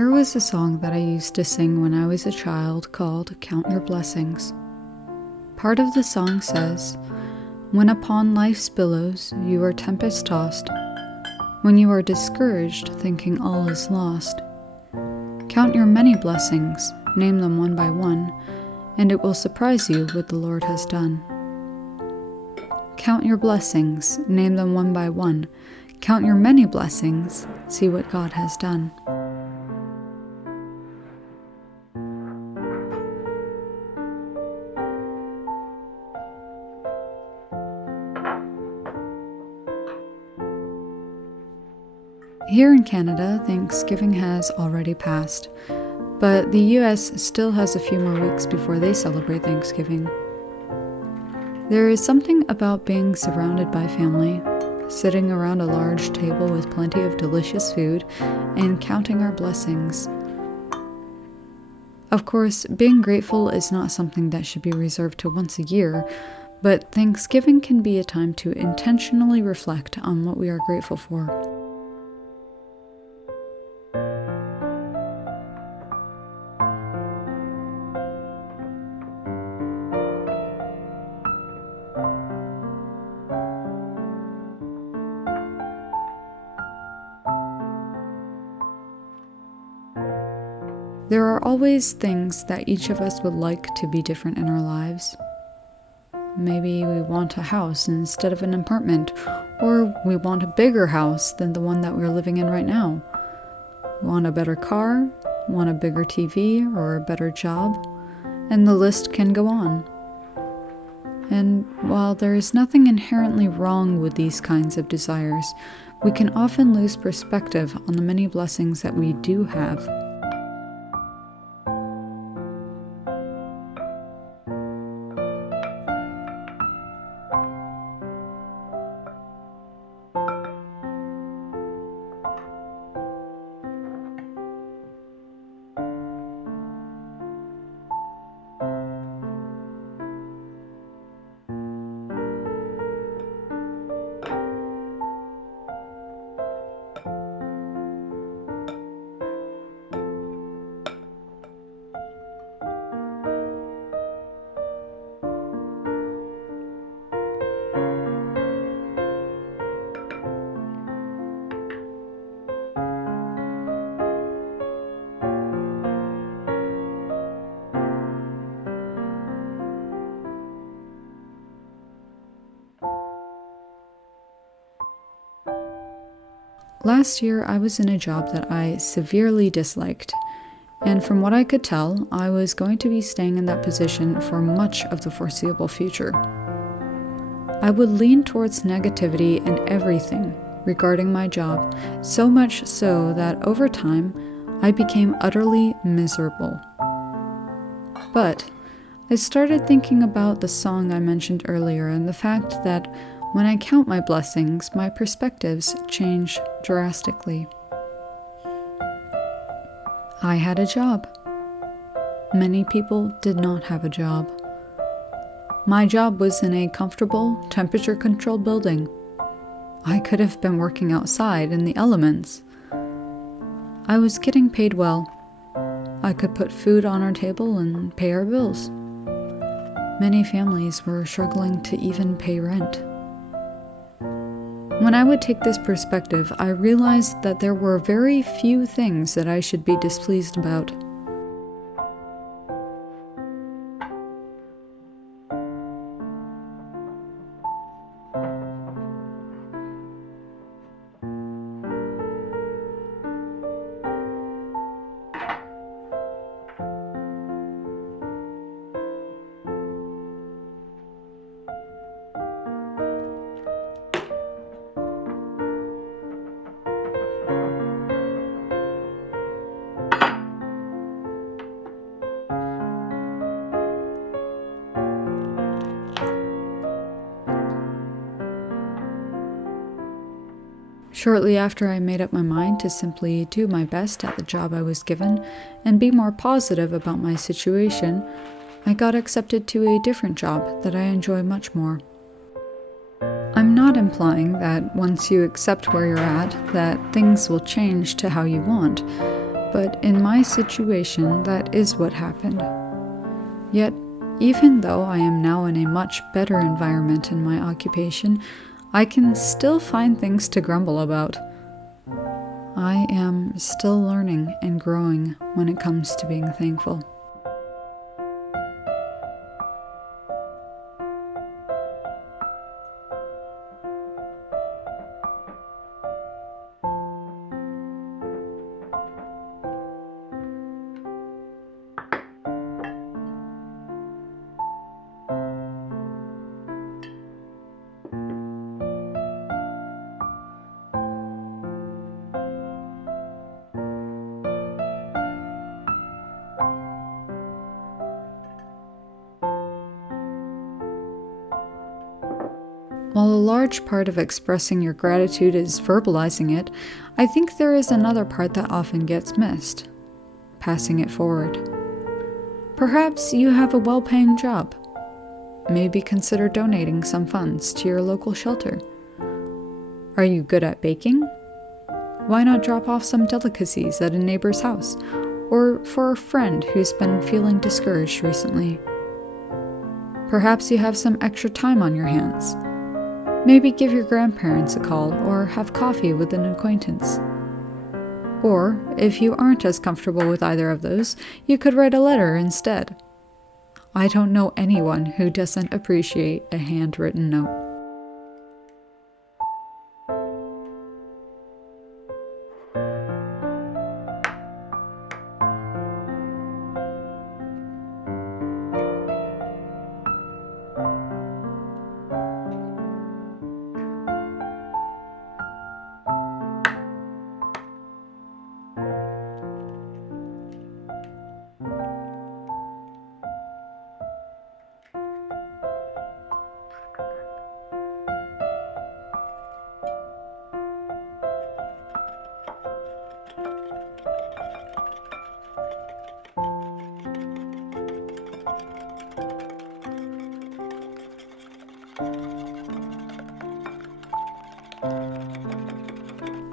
There was a song that I used to sing when I was a child called Count Your Blessings. Part of the song says, "When upon life's billows you are tempest-tossed, when you are discouraged, thinking all is lost, count your many blessings, name them one by one, and it will surprise you what the Lord has done." Count your blessings, name them one by one, count your many blessings, see what God has done. Here in Canada, Thanksgiving has already passed, but the US still has a few more weeks before they celebrate Thanksgiving. There is something about being surrounded by family, sitting around a large table with plenty of delicious food, and counting our blessings. Of course, being grateful is not something that should be reserved to once a year, but Thanksgiving can be a time to intentionally reflect on what we are grateful for. There are always things that each of us would like to be different in our lives. Maybe we want a house instead of an apartment, or we want a bigger house than the one that we're living in right now. We want a better car, want a bigger TV, or a better job, and the list can go on. And while there is nothing inherently wrong with these kinds of desires, we can often lose perspective on the many blessings that we do have. Last year, I was in a job that I severely disliked, and from what I could tell, I was going to be staying in that position for much of the foreseeable future. I would lean towards negativity in everything regarding my job, so much so that over time, I became utterly miserable. But I started thinking about the song I mentioned earlier and the fact that when I count my blessings, my perspectives change drastically. I had a job. Many people did not have a job. My job was in a comfortable, temperature-controlled building. I could have been working outside in the elements. I was getting paid well. I could put food on our table and pay our bills. Many families were struggling to even pay rent. When I would take this perspective, I realized that there were very few things that I should be displeased about. Shortly after I made up my mind to simply do my best at the job I was given and be more positive about my situation, I got accepted to a different job that I enjoy much more. I'm not implying that once you accept where you're at, that things will change to how you want, But in my situation, that is what happened. Yet, even though I am now in a much better environment in my occupation, I can still find things to grumble about. I am still learning and growing when it comes to being thankful. While a large part of expressing your gratitude is verbalizing it, I think there is another part that often gets missed: passing it forward. Perhaps you have a well-paying job. Maybe consider donating some funds to your local shelter. Are you good at baking? Why not drop off some delicacies at a neighbor's house, or for a friend who's been feeling discouraged recently? Perhaps you have some extra time on your hands. Maybe give your grandparents a call or have coffee with an acquaintance. Or, if you aren't as comfortable with either of those, you could write a letter instead. I don't know anyone who doesn't appreciate a handwritten note.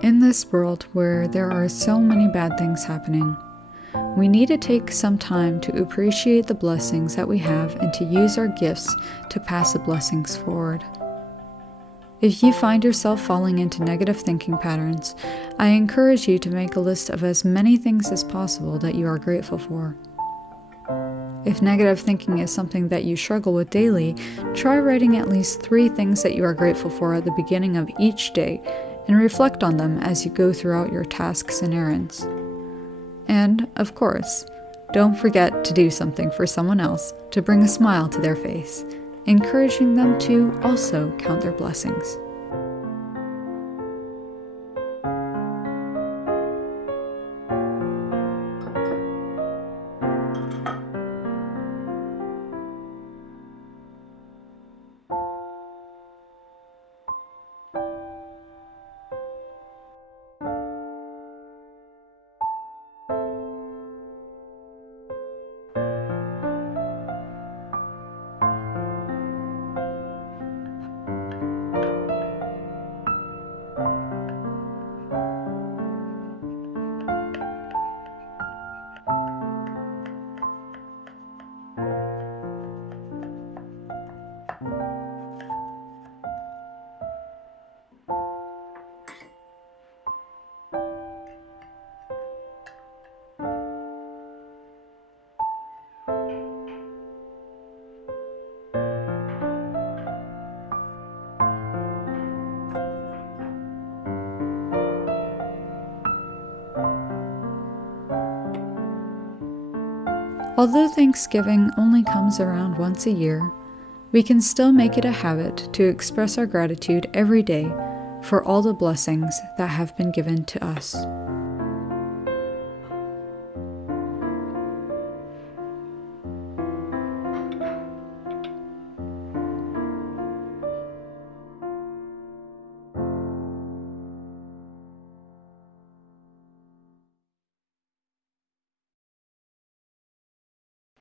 In this world where there are so many bad things happening, we need to take some time to appreciate the blessings that we have and to use our gifts to pass the blessings forward. If you find yourself falling into negative thinking patterns, I encourage you to make a list of as many things as possible that you are grateful for. If negative thinking is something that you struggle with daily, try writing at least 3 things that you are grateful for at the beginning of each day and reflect on them as you go throughout your tasks and errands. And, of course, don't forget to do something for someone else to bring a smile to their face, encouraging them to also count their blessings. Although Thanksgiving only comes around once a year, we can still make it a habit to express our gratitude every day for all the blessings that have been given to us.